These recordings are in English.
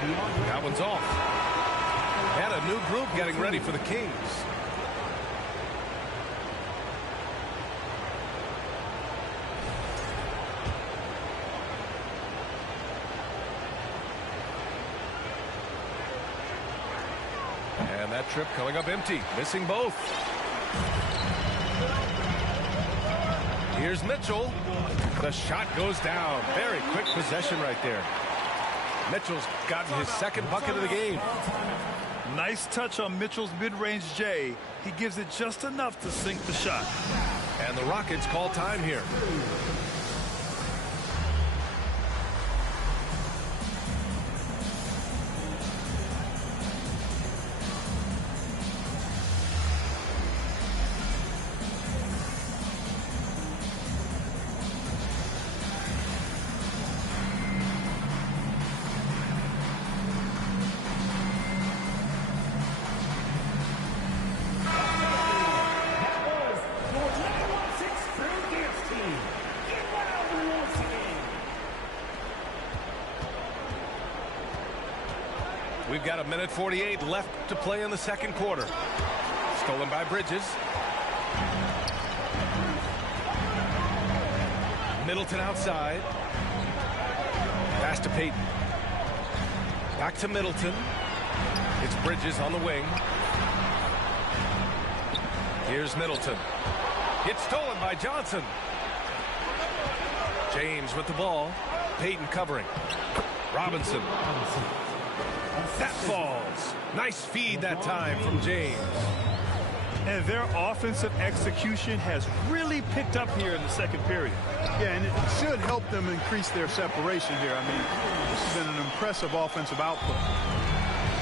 That one's off. And a new group getting ready for the Kings. And that trip coming up empty, missing both. Here's Mitchell. The shot goes down. Very quick possession right there. Mitchell's gotten his second bucket of the game. Nice touch on Mitchell's mid-range J. He gives it just enough to sink the shot. And the Rockets call time here. We've got 1:48 left to play in the second quarter. Stolen by Bridges. Middleton outside. Pass to Payton. Back to Middleton. It's Bridges on the wing. Here's Middleton. It's stolen by Johnson. James with the ball. Payton covering. Robinson. That falls. Nice feed that time from James. And their offensive execution has really picked up here in the second period. Yeah, and it should help them increase their separation here. I mean, this has been an impressive offensive output.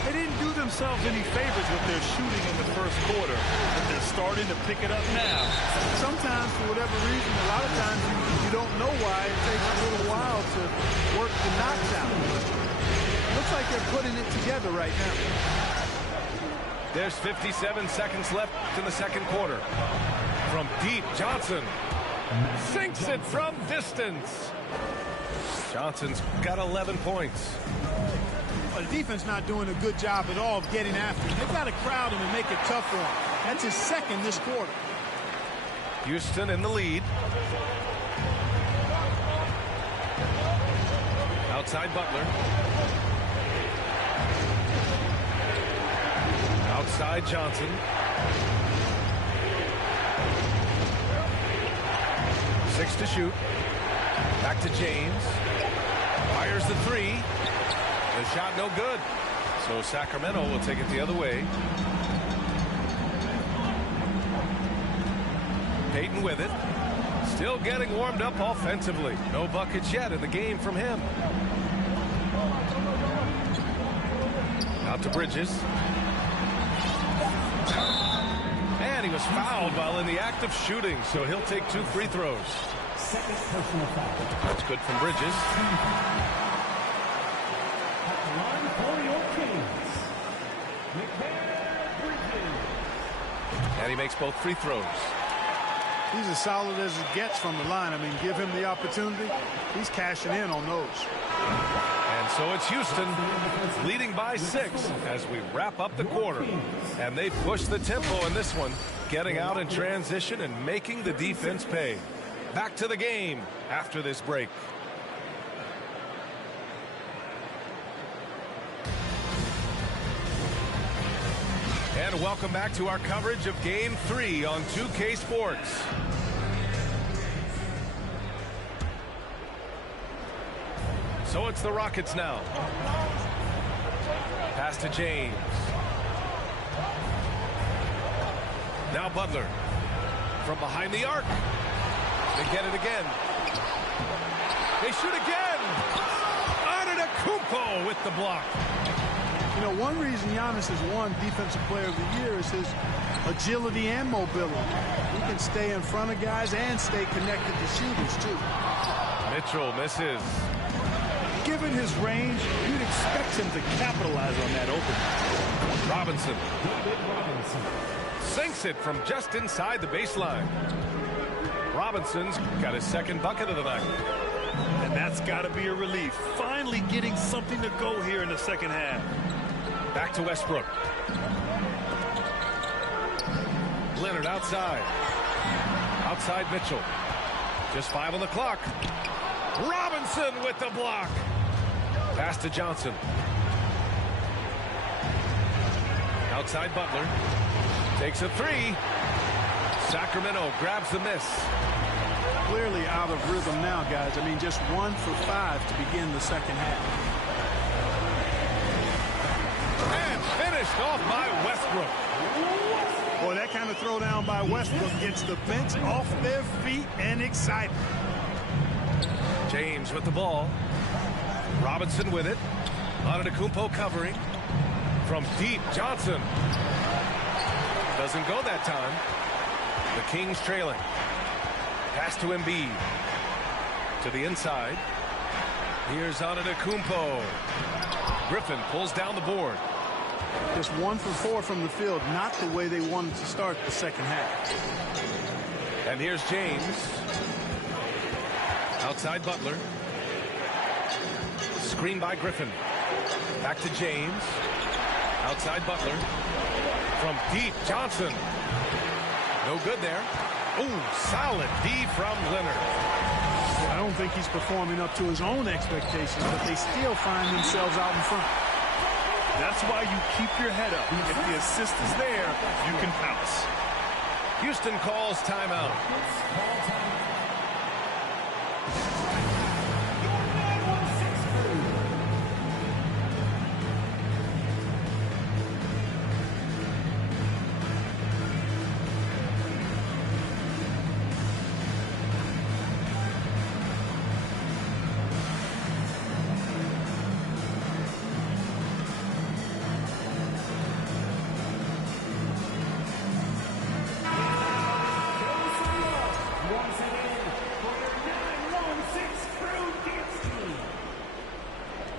They didn't do themselves any favors with their shooting in the first quarter, but they're starting to pick it up now. Sometimes, for whatever reason, a lot of times you don't know why. It takes a little while to work the knocks out. Looks like they're putting it together right now. There's 57 seconds left in the second quarter. From deep, Johnson sinks it from distance. Johnson's got 11 points. Well, the defense not doing a good job at all of getting after him. They've got to crowd him and make it tough for him. That's his second this quarter. Houston in the lead. Outside Butler. Outside Johnson. 6 to shoot. Back to James. Fires the three. The shot no good. So Sacramento will take it the other way. Payton with it. Still getting warmed up offensively. No buckets yet in the game from him. Out to Bridges. And he was fouled while in the act of shooting, so he'll take 2 free throws. Second personal foul. That's good from Bridges. At the line for your Kings, Mikal Bridges. And he makes both free throws. He's as solid as it gets from the line. I mean, give him the opportunity. He's cashing in on those. And so it's Houston leading by 6 as we wrap up the quarter. And they push the tempo in this one, getting out in transition and making the defense pay. Back to the game after this break. And welcome back to our coverage of Game 3 on 2K Sports. So it's the Rockets now. Pass to James. Now Butler. From behind the arc. They get it again. They shoot again. Antetokounmpo with the block. You know, one reason Giannis has won Defensive Player of the Year is his agility and mobility. He can stay in front of guys and stay connected to shooters, too. Mitchell misses. Given his range, you'd expect him to capitalize on that opening. Robinson. Sinks it from just inside the baseline. Robinson's got his second bucket of the night. And that's got to be a relief. Finally getting something to go here in the second half. Back to Westbrook. Leonard outside. Outside Mitchell. Just 5 on the clock. Robinson with the block. Pass to Johnson. Outside Butler. Takes a 3. Sacramento grabs the miss. Clearly out of rhythm now, guys. I mean, just 1 for 5 to begin the second half. And finished off by Westbrook. Boy, that kind of throwdown by Westbrook gets the bench off their feet and excited. James with the ball. Robinson with it. Antetokounmpo covering. From deep, Johnson. Doesn't go that time. The Kings trailing. Pass to Embiid. To the inside. Here's Antetokounmpo. Griffin pulls down the board. Just 1 for 4 from the field. Not the way they wanted to start the second half. And here's James. Outside Butler. Screen by Griffin. Back to James. Outside Butler. From deep, Johnson. No good there. Oh, solid D from Leonard. I don't think he's performing up to his own expectations, but they still find themselves out in front. That's why you keep your head up. If the assist is there, you can pounce. Houston calls timeout.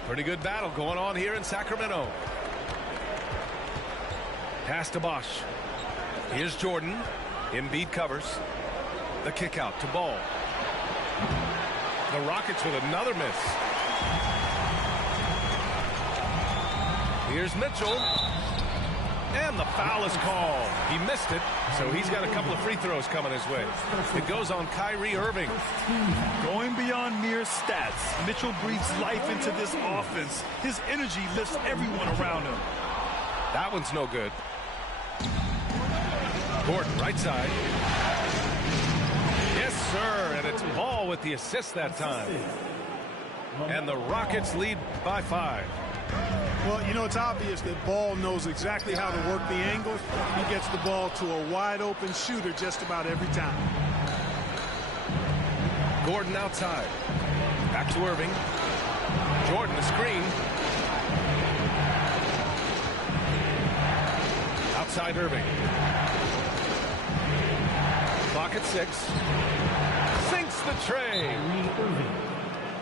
Pretty good battle going on here in Sacramento. Pass to Bosch. Here's Jordan. Embiid covers. The kick out to Ball. The Rockets with another miss. Here's Mitchell. And the foul is called. He missed it, so he's got a couple of free throws coming his way. It goes on Kyrie Irving. Going beyond mere stats, Mitchell breathes life into this offense. His energy lifts everyone around him. That one's no good. Gordon, right side. Yes, sir, and it's Ball with the assist that time. And the Rockets lead by 5. Well, you know, it's obvious that Ball knows exactly how to work the angles. He gets the ball to a wide-open shooter just about every time. Gordon outside. Back to Irving. Jordan, the screen. Outside Irving. Clock at 6. Sinks the tray.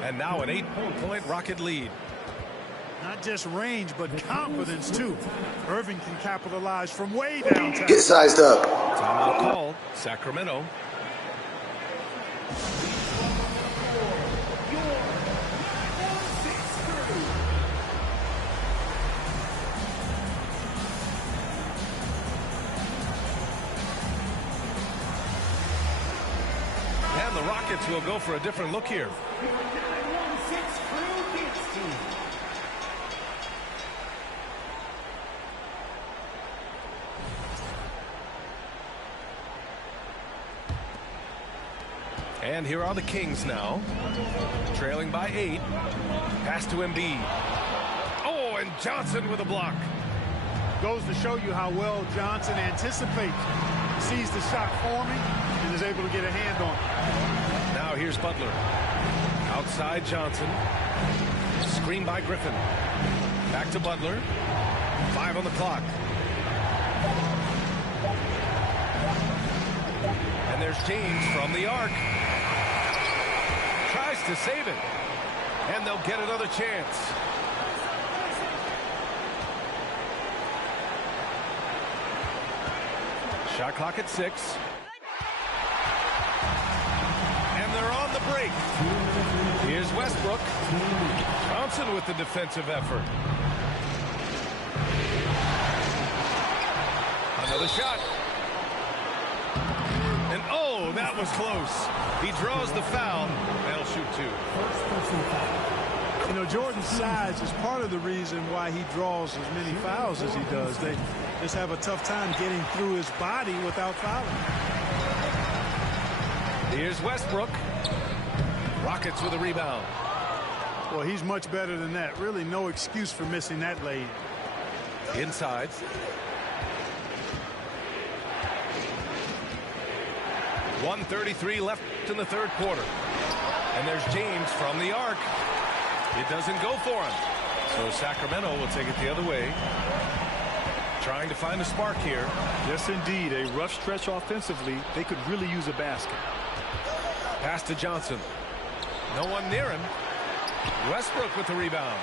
And now an 8-point Rocket lead. Not just range, but confidence, too. Irving can capitalize from way downtown. Get sized up. Timeout called. Sacramento. And the Rockets will go for a different look here. And here are the Kings now, trailing by 8. Pass to Embiid. Oh, and Johnson with a block. Goes to show you how well Johnson anticipates. Sees the shot forming and is able to get a hand on it. Now here's Butler. Outside Johnson. Screen by Griffin. Back to Butler. 5 on the clock. And there's James from the arc. Tries to save it. And they'll get another chance. Shot clock at 6. And they're on the break. Here's Westbrook. Johnson with the defensive effort. Another shot. And oh, that was close. He draws the foul. They'll shoot two. First personal foul. You know, Jordan's size is part of the reason why he draws as many fouls as he does. They just have a tough time getting through his body without fouling. Here's Westbrook. Rockets with a rebound. Well, he's much better than that. Really no excuse for missing that lay. Inside. .133 left in the third quarter. And there's James from the arc. It doesn't go for him. So Sacramento will take it the other way. Trying to find a spark here. Yes, indeed. A rough stretch offensively. They could really use a basket. Pass to Johnson. No one near him. Westbrook with the rebound.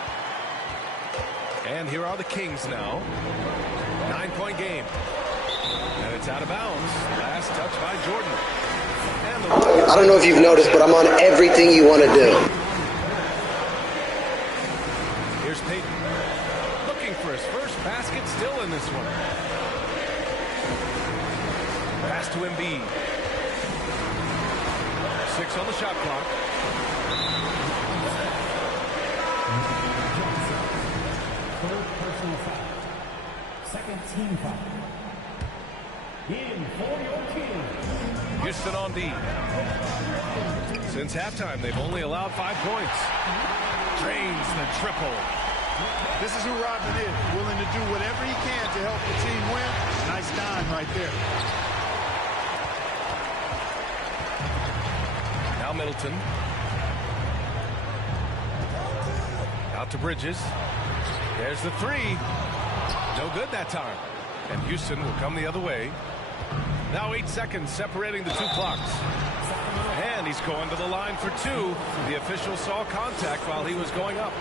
And here are the Kings now. 9-point game. And it's out of bounds. Last touch by Jordan. And I don't know if you've noticed, but I'm on everything you want to do. Here's Payton. Looking for his first basket still in this one. Pass to Embiid. 6 on the shot clock. Third personal foul. Second team foul. In for your Kings. Houston on D. Since halftime, they've only allowed 5 points. Drains the triple. This is who Rodman is, willing to do whatever he can to help the team win. Nice dime right there. Now Middleton. Out to Bridges. There's the three. No good that time. And Houston will come the other way. Now 8 seconds separating the two clocks. And he's going to the line for two. The official saw contact while he was going up.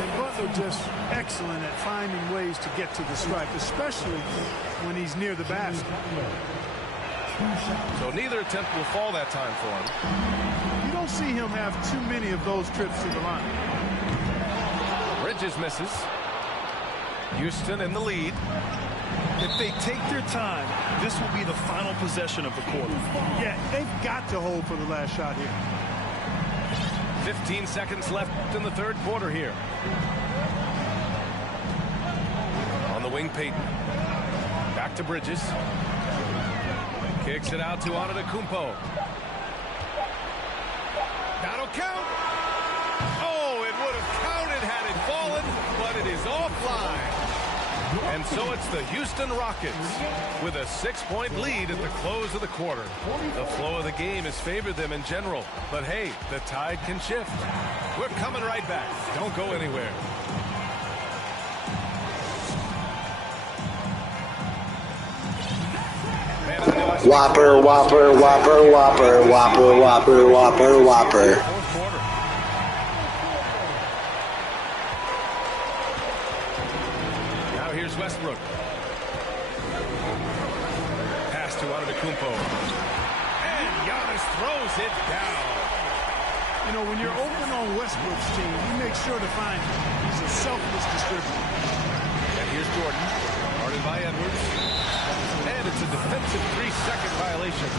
And Butler just excellent at finding ways to get to the stripe, especially when he's near the basket. So neither attempt will fall that time for him. You don't see him have too many of those trips to the line. Bridges misses. Houston in the lead. If they take their time, this will be the final possession of the quarter. Yeah, they've got to hold for the last shot here. 15 seconds left in the third quarter here. On the wing, Payton. Back to Bridges. Kicks it out to Antetokounmpo. That'll count. Oh, it would have counted had it fallen, but it is offline. And so it's the Houston Rockets with a 6-point lead at the close of the quarter. The flow of the game has favored them in general. But hey, the tide can shift. We're coming right back. Don't go anywhere. Whopper, whopper, whopper, whopper, whopper, whopper, whopper, whopper. Fourth quarter. Now here's Westbrook. Pass to Antetokounmpo. And Giannis throws it down. You know, when you're open on Westbrook's team, you make sure to find him. He's a selfless distributor. And here's Jordan. Guarded by Edwards. And it's a defensive 3-second violation.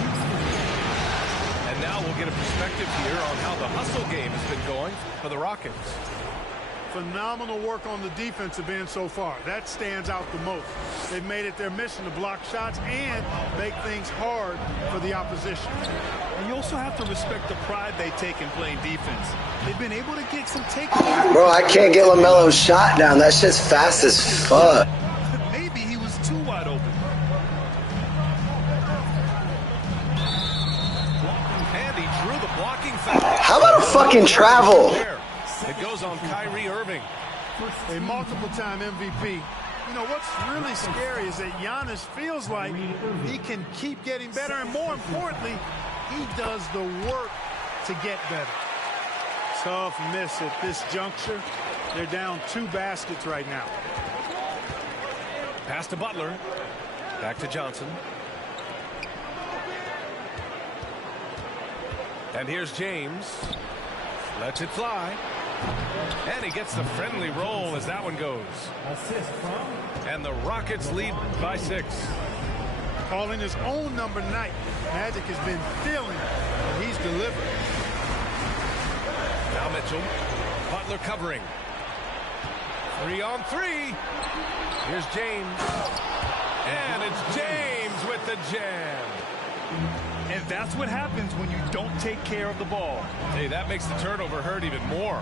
And now we'll get a perspective here on how the hustle game has been going for the Rockets. Phenomenal work on the defensive end so far. That stands out the most. They've made it their mission to block shots and make things hard for the opposition. And you also have to respect the pride they take in playing defense. They've been able to get some takeaways. Bro, I can't get LaMelo's shot down. That shit's fast as fuck. Maybe he was too wide open. And he drew the blocking foul. How about fucking travel? It goes on Kyrie Irving. A multiple-time MVP. You know, what's really scary is that Giannis feels like he can keep getting better, and more importantly, he does the work to get better. Tough miss at this juncture. They're down 2 baskets right now. Pass to Butler. Back to Johnson. And here's James. Lets it fly. And he gets the friendly roll as that one goes. Assist from. And the Rockets lead by 6. Calling his own number 9. Magic has been feeling it, and he's delivered. Now Mitchell. Butler covering. 3 on 3. Here's James. And it's James with the jam. And that's what happens when you don't take care of the ball. Hey, that makes the turnover hurt even more.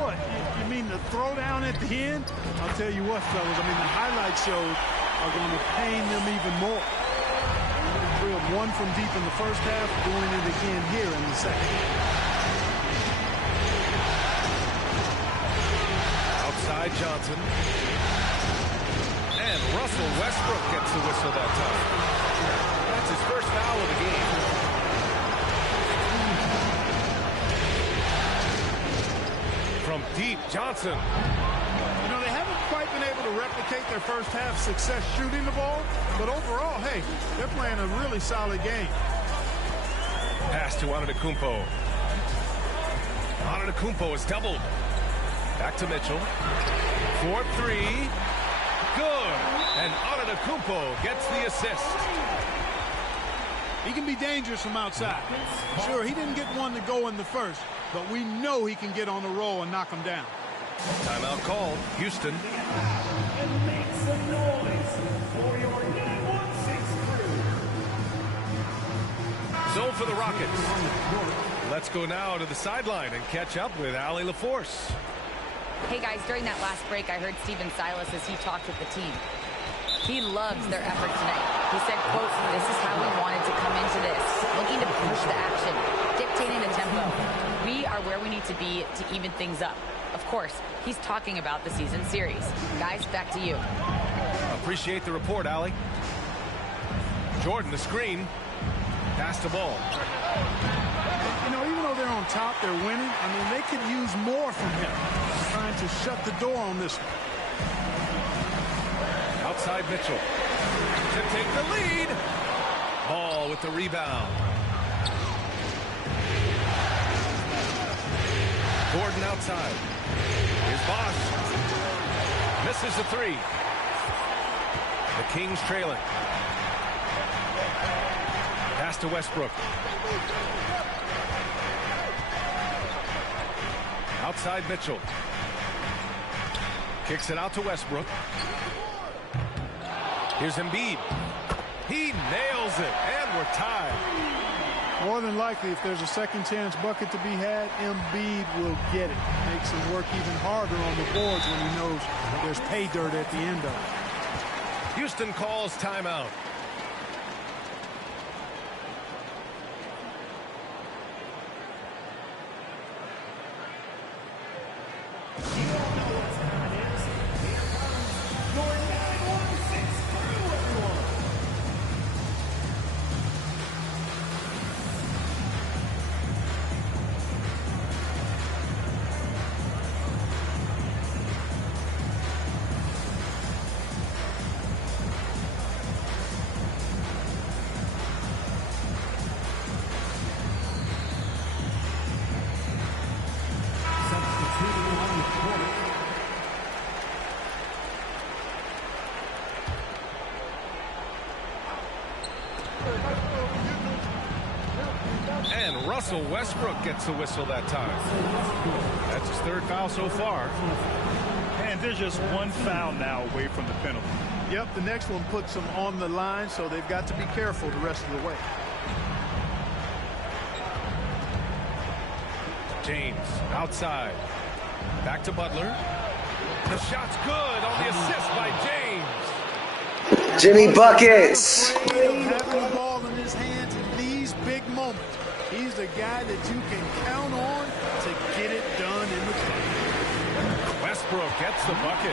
What? You mean the throwdown at the end? I'll tell you what, fellas. I mean, the highlight shows are going to pain them even more. They drilled one from deep in the first half, doing it again here in the second. Outside Johnson. And Russell Westbrook gets the whistle that time. That's his first foul of the game. From deep, Johnson. You know, they haven't quite been able to replicate their first half success shooting the ball, but overall, hey, they're playing a really solid game. Pass to Antetokounmpo. Antetokounmpo is doubled. Back to Mitchell. 4-3. Good. And Antetokounmpo gets the assist. He can be dangerous from outside. Sure, he didn't get one to go in the first, but we know he can get on the roll and knock him down. Timeout called. Houston. And make some noise for your E16 crew. Zone for the Rockets. Let's go now to the sideline and catch up with Allie LaForce. Hey guys, during that last break, I heard Stephen Silas as he talked with the team. He loves their effort tonight. He said, quote, "This is how we wanted to come into this, looking to push the action, dictating the tempo. We are where we need to be to even things up." Of course, he's talking about the season series. Guys, back to you. Appreciate the report, Allie. Jordan, the screen. Pass the ball. You know, even though they're on top, they're winning. I mean, they could use more from him. Trying to shut the door on this one. Outside Mitchell to take the lead. Ball with the rebound. Gordon outside. Here's Bosch. Misses the 3. The Kings trailing. Pass to Westbrook. Outside Mitchell. Kicks it out to Westbrook. Here's Embiid. He nails it, and we're tied. More than likely, if there's a second chance bucket to be had, Embiid will get it. Makes him work even harder on the boards when he knows there's pay dirt at the end of it. Houston calls timeout. And Russell Westbrook gets the whistle that time. That's his 3rd foul so far. And they're just one foul now away from the penalty. Yep, the next one puts them on the line, so they've got to be careful the rest of the way. James outside. Back to Butler. The shot's good on the assist by James. Jimmy Buckets. Having the ball in his hands in these big moments. He's the guy that you can count on to get it done in the clutch. Westbrook gets the bucket.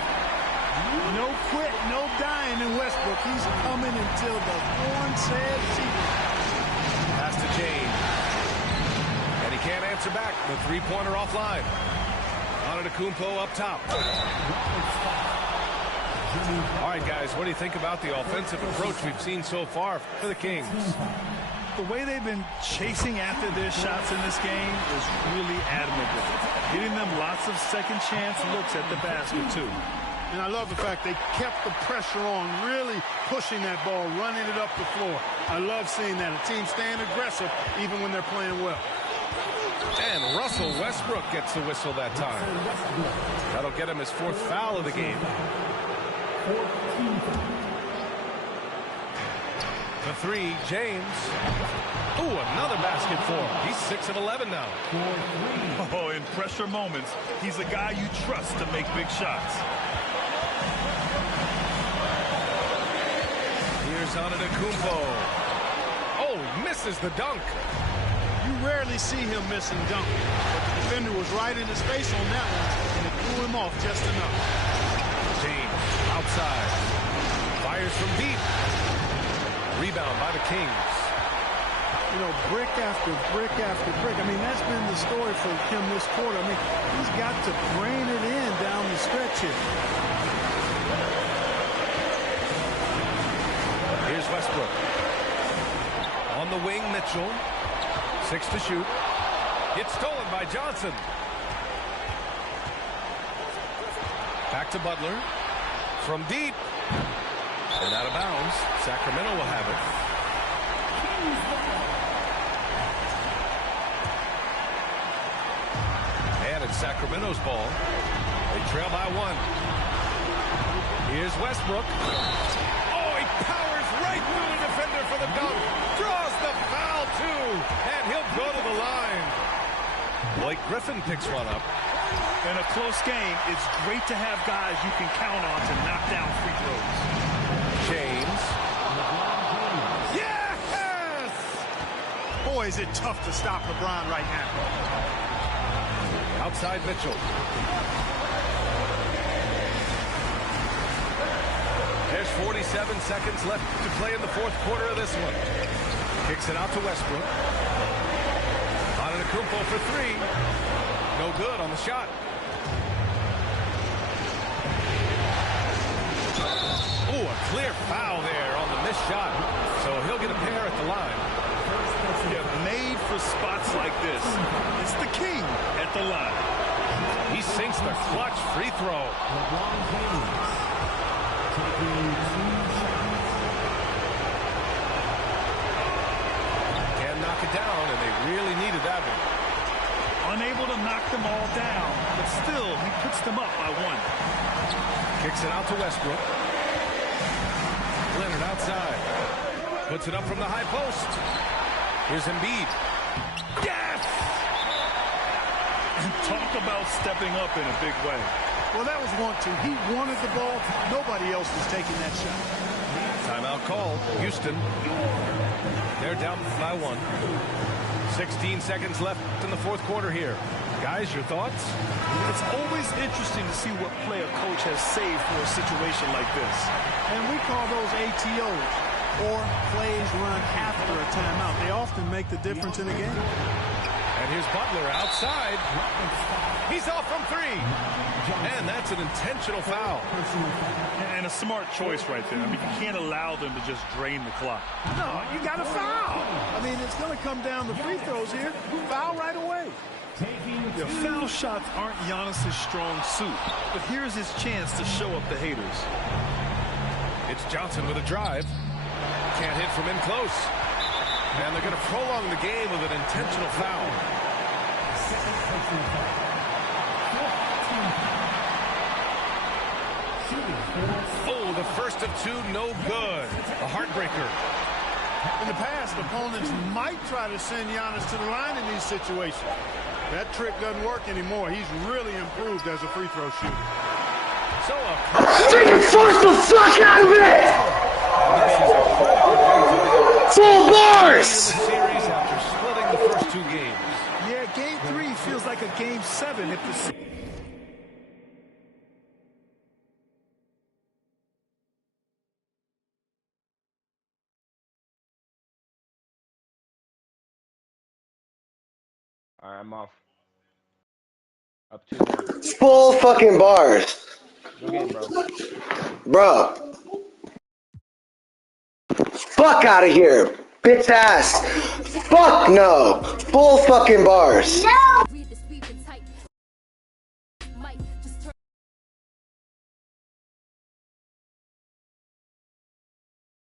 No quit, no dying in Westbrook. He's coming until the horn says zero. Pass to James. And he can't answer back. The 3-pointer offline. Antetokounmpo up top. All right, guys, what do you think about the offensive approach we've seen so far for the Kings? the way they've been chasing after their shots in this game is really admirable. Getting them lots of second chance looks at the basket, too. And I love the fact they kept the pressure on, really pushing that ball, running it up the floor. I love seeing that. A team staying aggressive even when they're playing well. And Russell Westbrook gets the whistle that time. That'll get him his 4th foul of the game. The 3, James. Ooh, another basket for him. He's 6 of 11 now. Oh, in pressure moments, he's a guy you trust to make big shots. Here's Antetokounmpo. Oh, misses the dunk. You rarely see him missing dunk, but the defender was right in his face on that one, and it threw him off just enough. James outside. Fires from deep. Rebound by the Kings. You know, brick after brick after brick. I mean, that's been the story for him this quarter. I mean, he's got to brain it in down the stretch here. Here's Westbrook. On the wing, Mitchell. 6 to shoot. It's stolen by Johnson. Back to Butler. From deep. And out of bounds. Sacramento will have it. And it's Sacramento's ball. They trail by 1. Here's Westbrook. Oh, he powers right through the defender for the dunk. Draws the foul, too. And he'll go to the line. Blake Griffin picks one up. In a close game, it's great to have guys you can count on to knock down free throws. James. Yes! Boy, is it tough to stop LeBron right now. Outside Mitchell. There's 47 seconds left to play in the 4th quarter of this one. Kicks it out to Westbrook. Antetokounmpo for 3. No good on the shot. Ooh, a clear foul there on the missed shot. So he'll get a pair at the line. Yeah, made for spots like this. It's the king at the line. He sinks the clutch free throw. Can't knock it down, and they really needed that one. Unable to knock them all down, but still, he puts them up by 1. Kicks it out to Westbrook. Leonard outside. Puts it up from the high post. Here's Embiid. Yes! Talk about stepping up in a big way. Well, that was 1-2. He wanted the ball. Nobody else was taking that shot. Timeout call. Houston. They're down by 1. 16 seconds left in the 4th quarter here. Guys, your thoughts? It's always interesting to see what play a coach has saved for a situation like this. And we call those ATOs, or plays run after a timeout. They often make the difference in the game. And here's Butler outside. He's off from 3. And that's an intentional foul. And a smart choice right there. I mean, you can't allow them to just drain the clock. No, you got to foul. I mean, it's going to come down to free throws here. Foul right away. Yeah, foul shots aren't Giannis' strong suit, but here's his chance to show up the haters. It's Johnson with a drive. Can't hit from in close. And they're going to prolong the game with an intentional foul. Oh, the first of 2, no good. A heartbreaker. In the past, opponents might try to send Giannis to the line in these situations. That trick doesn't work anymore. He's really improved as a free throw shooter. So Freaking force the fuck out of it! Full bars! series after splitting the first 2 games. Yeah, game 3 feels like a game 7 if the... All right, I'm off. Up 2-1. Full fucking bars. Good game, bro. Bro. Fuck out of here. Bitch ass. Fuck no. Full fucking bars. No!